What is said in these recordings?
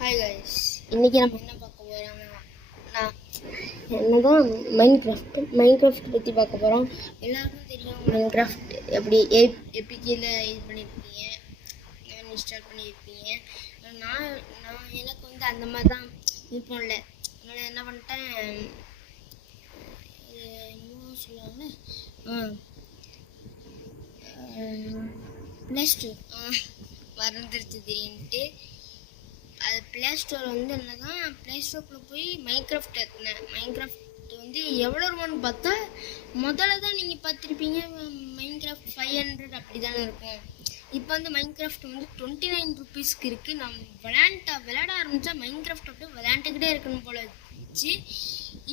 Hi guys, இன்றைக்கி நம்ம என்ன பார்க்க போகிறோம்னா என்னதான் மைன்கிராஃப்ட் பற்றி பார்க்க போகிறோம். எல்லாருக்கும் தெரியும் மைன்கிராஃப்ட் எப்படி எபிக்கில் இது பண்ணியிருப்பீங்க, இன்ஸ்டால் பண்ணியிருப்பீங்க. நான் எனக்கு வந்து அந்த மாதிரி தான் விருப்பம் இல்லை. அதனால் என்ன பண்ணிட்டேன், இன்னும் சொல்லுவாங்கன்னு ப்ளே ஸ்டோர் மறந்துடுச்சு திடீர்னுட்டு. அது ப்ளே ஸ்டோர் வந்து என்னதான் ப்ளே ஸ்டோருக்குள்ளே போய் மைன்கிராஃப்ட் ஏற்றினேன். மைன்கிராஃப்ட் வந்து எவ்வளோ ரூபான்னு பார்த்தா முதல்ல தான் நீங்கள் பார்த்துருப்பீங்க மைன்கிராஃப்ட் 500 அப்படி தானே இருக்கும். இப்போ வந்து மைன்கிராஃப்ட் வந்து 29 ருபீஸ்க்கு இருக்குது. நான் விளையாட ஆரம்பித்தா மைன்கிராஃப்ட் அப்படியே விளையாண்டுக்கிட்டே இருக்கணும் போல இருந்துச்சு.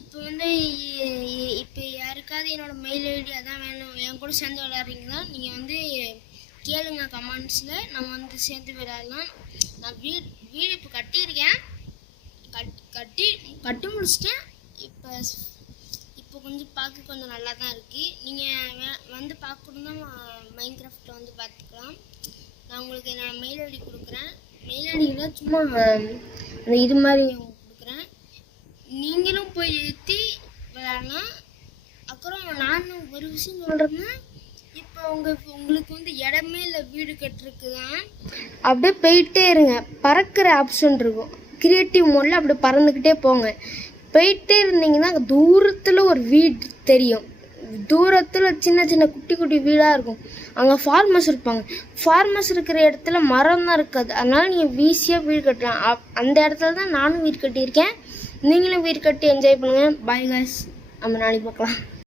இப்போ வந்து இப்போ யாருக்காவது என்னோடய மெயில் ஐடி அதான் வேணும், என் கூட சேர்ந்து விளையாடுறீங்கன்னா நீங்கள் வந்து கேளுங்க கமெண்ட்ஸில், நம்ம வந்து சேர்ந்து விளையாடலாம். நான் வீடு இப்போ கட்டியிருக்கேன், கட்டி முடிச்சிட்டேன். இப்போ கொஞ்சம் பார்க்க கொஞ்சம் நல்லா தான் இருக்குது. நீங்கள் வந்து பார்க்கணுன்னா மைன்கிராஃப்டில் வந்து பார்த்துக்கலாம். நான் உங்களுக்கு என்னோடய மெயில் ஐடி கொடுக்குறேன். மெயில் ஐடியில் சும்மா அந்த இது மாதிரி கொடுக்குறேன், நீங்களும் போய் ஏற்றி விளையாடலாம். அப்புறம் நானும் ஒரு விஷயம் சொல்கிறேன்னா, இப்போ உங்களுக்கு வந்து இடமே இல்லை வீடு கட்டுறதுக்கு தான், அப்படியே போயிட்டே இருங்க. பறக்கிற ஆப்ஷன் இருக்கும், கிரியேட்டிவ் மோடில் அப்படியே பறந்துக்கிட்டே போங்க. போயிட்டே இருந்தீங்கன்னா அங்கே தூரத்தில் ஒரு வீடு தெரியும். தூரத்தில் சின்ன சின்ன குட்டி குட்டி வீடாக இருக்கும். அங்கே ஃபார்மர்ஸ் இருப்பாங்க. ஃபார்மர்ஸ் இருக்கிற இடத்துல மரம் தான் இருக்காது. அதனால் நீங்கள் ஈஸியாக வீடு கட்டலாம். அந்த இடத்துல தான் நானும் வீடு கட்டியிருக்கேன். நீங்களும் வீடு கட்டி என்ஜாய் பண்ணுங்கள். பாய் காய்ஸ், நம்ம நாளைக்கு பார்க்கலாம்.